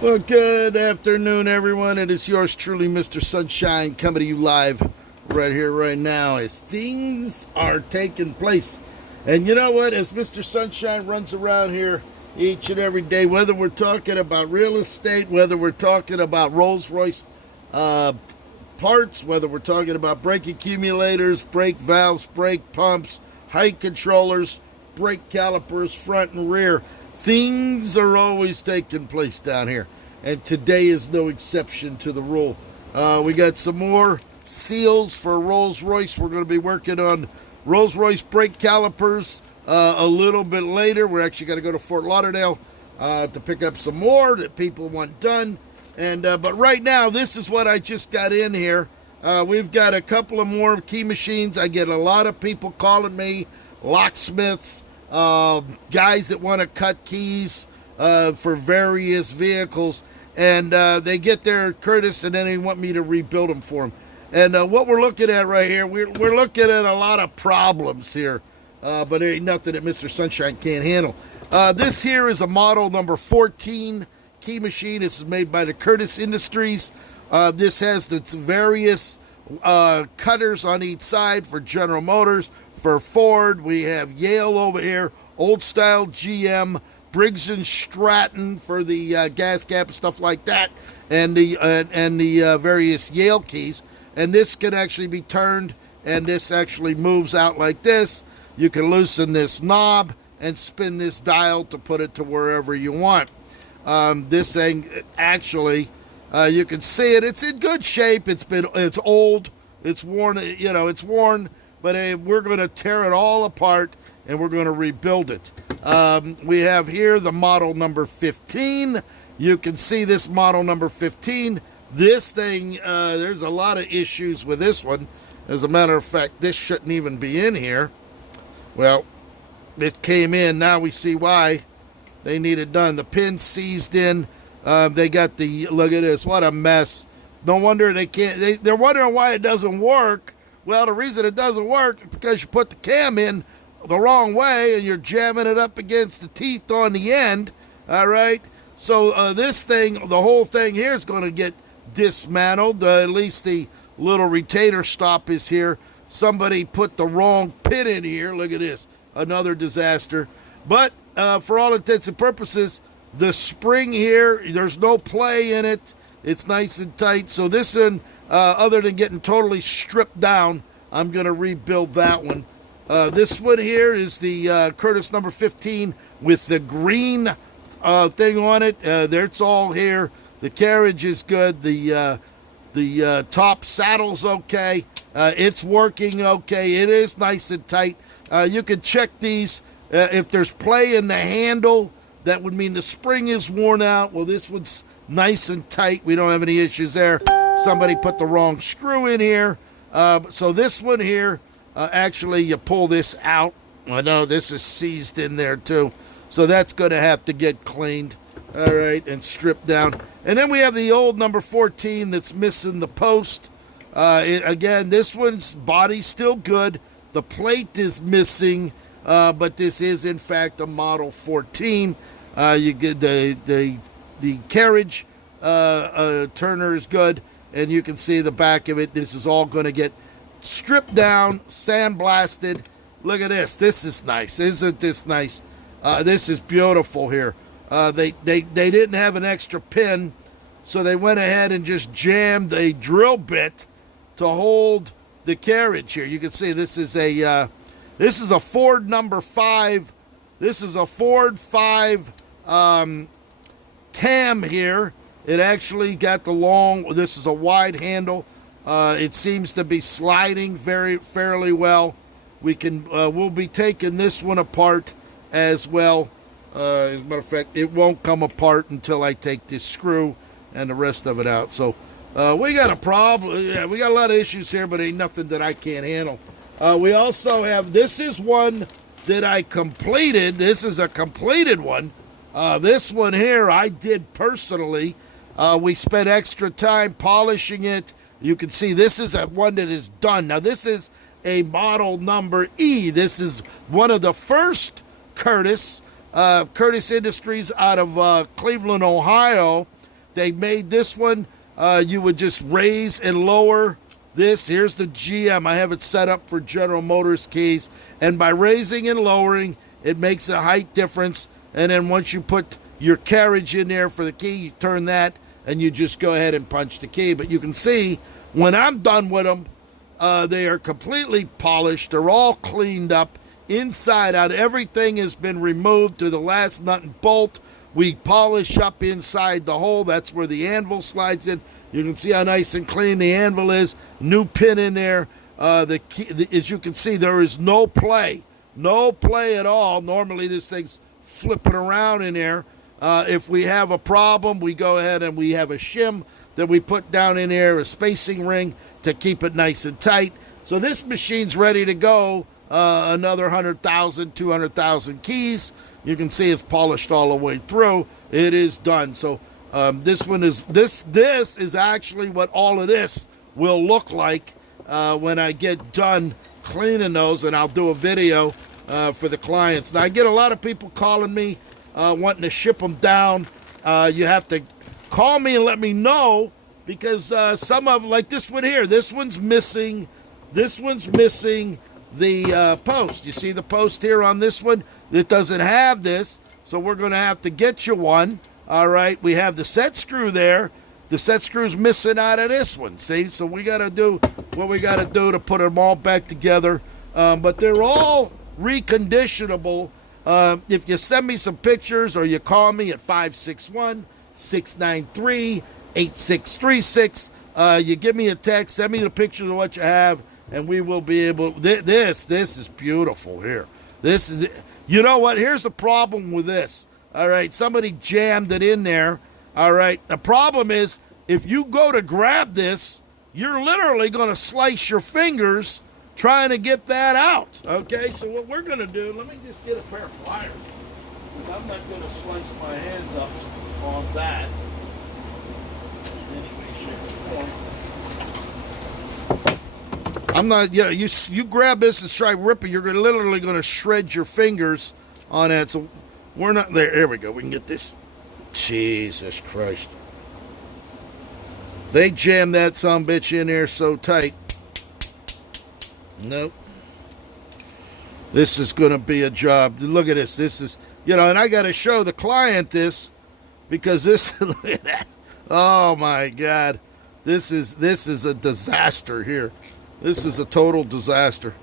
Well, good afternoon, everyone. It is yours truly, Mr. Sunshine, coming to you live right here, right now, as things are taking place. And you know what? As Mr. Sunshine runs around here each and every day, whether we're talking about real estate, whether we're talking about Rolls-Royce parts, whether we're talking about brake accumulators, brake valves, brake pumps, height controllers, brake calipers, front and rear, things are always taking place down here, and today is no exception to the rule. We got some more seals for Rolls-Royce. We're going to be working on Rolls-Royce brake calipers a little bit later. We're actually going to go to Fort Lauderdale to pick up some more that people want done. And but right now, this is what I just got in here. We've got a couple of more key machines. I get a lot of people calling me, locksmiths, guys that want to cut keys for various vehicles, and they get their Curtis and then they want me to rebuild them for them. And what we're looking at right here, we're looking at a lot of problems here, but there ain't nothing that Mr. Sunshine can't handle. This here is a model number 14 key machine. This is made by the Curtis Industries. This has its various cutters on each side for General Motors. For Ford, we have Yale over here, old style GM, Briggs and Stratton for the gas cap and stuff like that, and the various Yale keys. And this can actually be turned, and this actually moves out like this. You can loosen this knob and spin this dial to put it to wherever you want. This thing actually, you can see it. It's in good shape. It's old. It's worn. It's worn. But we're going to tear it all apart and we're going to rebuild it. We have here the model number 15. You can see this model number 15. This thing, there's a lot of issues with this one. As a matter of fact, this shouldn't even be in here. Well, it came in. Now we see why they need it done. The pin's seized in. They got look at this. What a mess. No wonder they can't. They're wondering why it doesn't work. Well, the reason it doesn't work is because you put the cam in the wrong way and you're jamming it up against the teeth on the end. All right. So this thing, the whole thing here is going to get dismantled. At least the little retainer stop is here. Somebody put the wrong pin in here. Look at this. Another disaster. But for all intents and purposes, the spring here, there's no play in it. It's nice and tight. So this one, other than getting totally stripped down, I'm going to rebuild that one. This one here is the Curtis number 15 with the green thing on it. It's all here. The carriage is good. The top saddle's okay. It's working okay. It is nice and tight. You can check these. If there's play in the handle, that would mean the spring is worn out. Well, this one's nice and tight. We don't have any issues there. Somebody put the wrong screw in here. So this one here, actually you pull this out. I know this is seized in there too. So that's going to have to get cleaned. All right, and stripped down. And then we have the old number 14 that's missing the post. Again, this one's body's still good. The plate is missing, but this is in fact a model 14. You get the carriage turner is good, and you can see the back of it. This is all going to get stripped down, sandblasted. Look at this. This is nice. Isn't this nice? This is beautiful here. They didn't have an extra pin, so they went ahead and just jammed a drill bit to hold the carriage here. You can see this is a Ford number 5. This is a Ford 5 cam here. It actually got the long. This is a wide handle. It seems to be sliding fairly well. We'll be taking this one apart as well. As a matter of fact, it won't come apart until I take this screw and the rest of it out. So we got a problem. Yeah, we got a lot of issues here, but ain't nothing that I can't handle. We also have, this is one that I completed. This is a completed one. This one here I did personally. We spent extra time polishing it. You can see this is one that is done. Now this is a model number E. This is one of the first Curtis Industries out of Cleveland, Ohio. they made this one. You would just raise and lower this. Here's the GM. I have it set up for General Motors keys. And by raising and lowering, it makes a height difference. And then once you put your carriage in there for the key, you turn that, and you just go ahead and punch the key. But you can see when I'm done with them, they are completely polished. They're all cleaned up inside out. Everything has been removed to the last nut and bolt. We polish up inside the hole. That's where the anvil slides in. You can see how nice and clean the anvil is. New pin in there. The key, as you can see, there is no play. No play at all. Normally this thing's flipping around in there. If we have a problem, we go ahead and we have a shim that we put down in there, a spacing ring to keep it nice and tight. So this machine's ready to go. Another 100,000, 200,000 keys. You can see it's polished all the way through. It is done. So this one is this is actually what all of this will look like when I get done cleaning those, and I'll do a video for the clients. Now I get a lot of people calling me wanting to ship them down. You have to call me and let me know, because some of, like this one here, this one's missing the post. You see the post here on this one? It doesn't have this, so we're going to have to get you one. All right, we have the set screw there. The set screw's missing out of this one, see? So we got to do what we got to do to put them all back together. But they're all reconditionable. If you send me some pictures or you call me at 561-693-8636, you give me a text, send me the pictures of what you have, and we will be able. This is beautiful here. This is, you know what? Here's the problem with this. All right, somebody jammed it in there. All right, the problem is if you go to grab this, you're literally going to slice your fingers trying to get that out. Okay, so what we're going to do, let me just get a pair of pliers, because I'm not going to slice my hands up on that. Anyway, shape or form. I'm not, you grab this and try ripping, you're literally going to shred your fingers on that. So we're not there. Here we go. We can get this. Jesus Christ. They jammed that sumbitch in there so tight. Nope. This is going to be a job. Look at this. This is, and I got to show the client this, because this, look at that. Oh my God. This is a disaster here. This is a total disaster.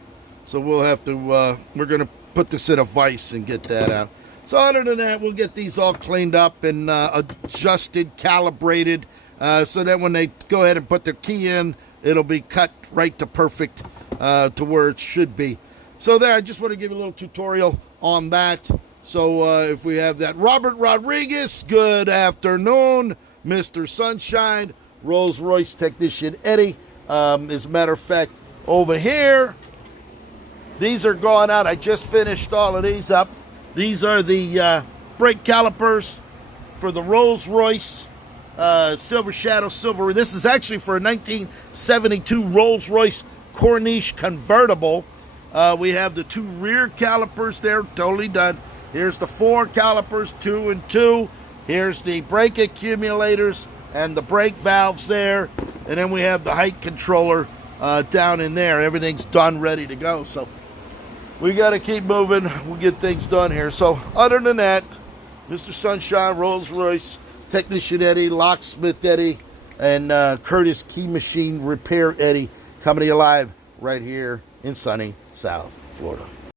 So we'll have to, we're going to put this in a vise and get that out. So other than that, we'll get these all cleaned up and adjusted, calibrated, so that when they go ahead and put their key in, it'll be cut right to perfect, to where it should be. So there, I just want to give you a little tutorial on that. So if we have that. Robert Rodriguez, good afternoon. Mr. Sunshine, Rolls-Royce technician Eddie. As a matter of fact, over here, these are going out. I just finished all of these up. These are the brake calipers for the Rolls-Royce Silver Shadow Silver. This is actually for a 1972 Rolls-Royce Corniche convertible. We have the two rear calipers there, totally done. Here's the four calipers, 2 and 2. Here's the brake accumulators and the brake valves there. And then we have the height controller down in there. Everything's done, ready to go. So we got to keep moving. We'll get things done here. So other than that, Mr. Sunshine, Rolls-Royce technician Eddie, Locksmith Eddie, and Curtis Key Machine Repair Eddie, coming to you live right here in sunny South Florida.